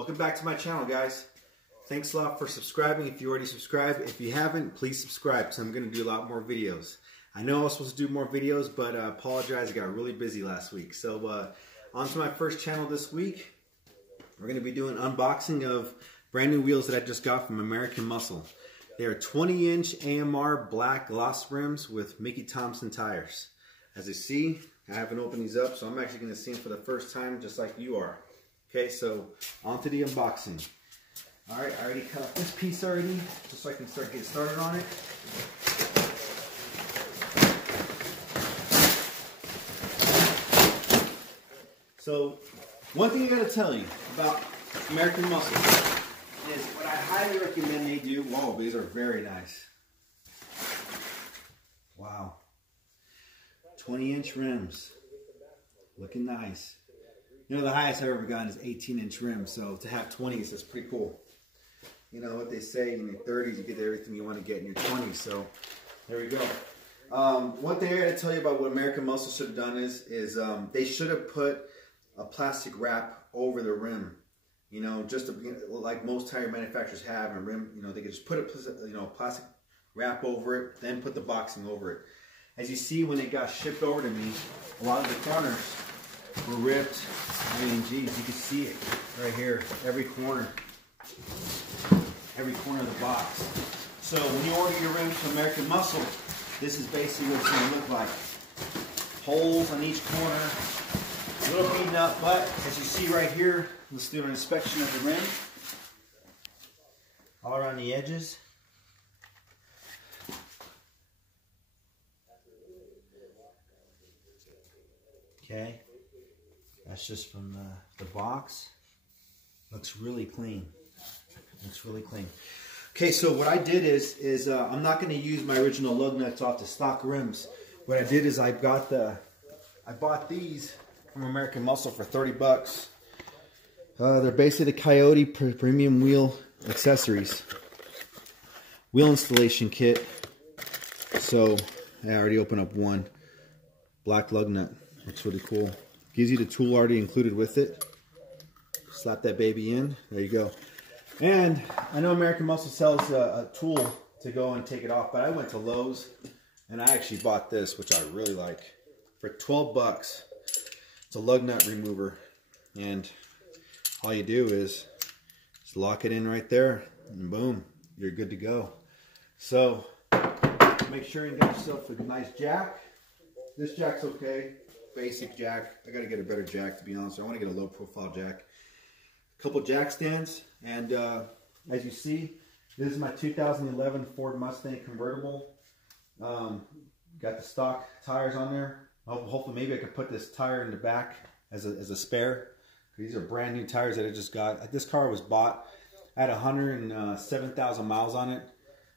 Welcome back to my channel, guys. Thanks a lot for subscribing if you already subscribed. If you haven't, please subscribe because I'm going to do a lot more videos. I know I was supposed to do more videos, but I apologize. I got really busy last week. So on to my first channel this week. We're going to be doing unboxing of brand new wheels that I just got from American Muscle. They are 20-inch AMR black gloss rims with Mickey Thompson tires. As you see, I haven't opened these up, so I'm actually going to see them for the first time just like you are. Okay, so on to the unboxing. Alright, I already cut off this piece already, just so I can start getting started on it. So, one thing I gotta tell you about American Muscle is what I highly recommend they do. Whoa, these are very nice. Wow. 20-inch rims. Looking nice. You know, the highest I've ever gotten is 18-inch rims, so to have 20s is pretty cool. You know what they say, in your 30s you get everything you want to get in your 20s, so there we go. One thing I gotta tell you about what American Muscle should have done is they should have put a plastic wrap over the rim. You know, just like most tire manufacturers have, and rim, you know, they could just put a plastic wrap over it, then put the boxing over it. As you see, when it got shipped over to me, a lot of the corners were ripped. I mean, geez, you can see it right here, every corner of the box. So when you order your rims from American Muscle, this is basically what it's going to look like. Holes on each corner, a little beaten up, but as you see right here, let's do an inspection of the rim. All around the edges. Okay, that's just from the box. Looks really clean. Looks really clean. Okay, so what I did is I'm not going to use my original lug nuts off the stock rims. What I did is I bought these from American Muscle for 30 bucks. They're basically the Coyote premium wheel accessories. Wheel installation kit. So I already opened up one. Black lug nut. Looks really cool. Gives you the tool already included with it. Slap that baby in. There you go. And I know American Muscle sells a tool to go and take it off, but I went to Lowe's and I actually bought this, which I really like, for 12 bucks. It's a lug nut remover, and all you do is just lock it in right there, and boom, you're good to go. So make sure you get yourself a nice jack. This jack's okay. Basic jack. I gotta get a better jack, to be honest. I want to get a low profile jack. A couple jack stands, and as you see, this is my 2011 Ford Mustang convertible. Got the stock tires on there. Hopefully maybe I could put this tire in the back as a spare. These are brand new tires that I just got. This car was bought at 107,000 miles on it,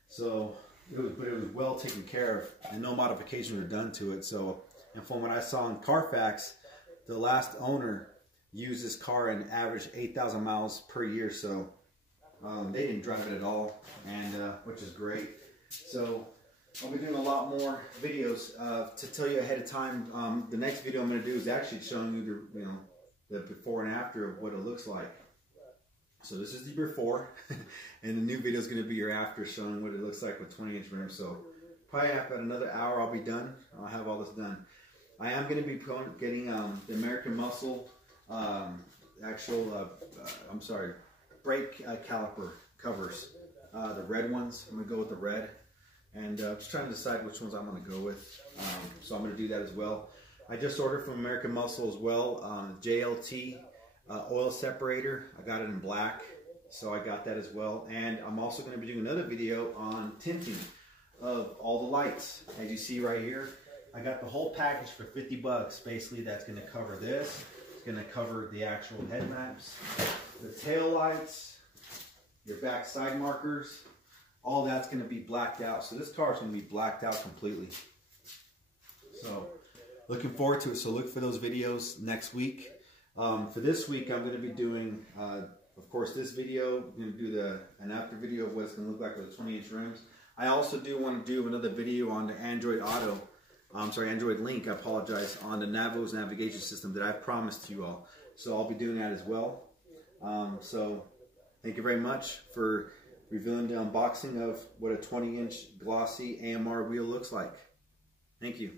so it was well taken care of, and no modifications were done to it. So, and from what I saw on Carfax, the last owner used this car and averaged 8,000 miles per year. So they didn't drive it at all, and which is great. So I'll be doing a lot more videos to tell you ahead of time. The next video I'm going to do is actually showing you the before and after of what it looks like. So this is the before, and the new video is going to be your after, showing what it looks like with 20-inch rims. So probably after another hour I'll be done. I'll have all this done. I am going to be getting the American Muscle brake caliper covers, the red ones. I'm going to go with the red, and just trying to decide which ones I'm going to go with. So I'm going to do that as well. I just ordered from American Muscle as well, JLT oil separator. I got it in black, so I got that as well. And I'm also going to be doing another video on tinting of all the lights. As you see right here, I got the whole package for 50 bucks. Basically, that's going to cover this. It's going to cover the actual headlamps, the tail lights, your back side markers. All that's going to be blacked out. So this car is going to be blacked out completely. So looking forward to it. So look for those videos next week. For this week, I'm going to be doing, of course, this video. I'm going to do an after video of what it's going to look like with the 20-inch rims. I also do want to do another video on the Android Link, I apologize, on the Navo's navigation system that I promised you all. So I'll be doing that as well. So thank you very much for reviewing the unboxing of what a 20-inch glossy AMR wheel looks like. Thank you.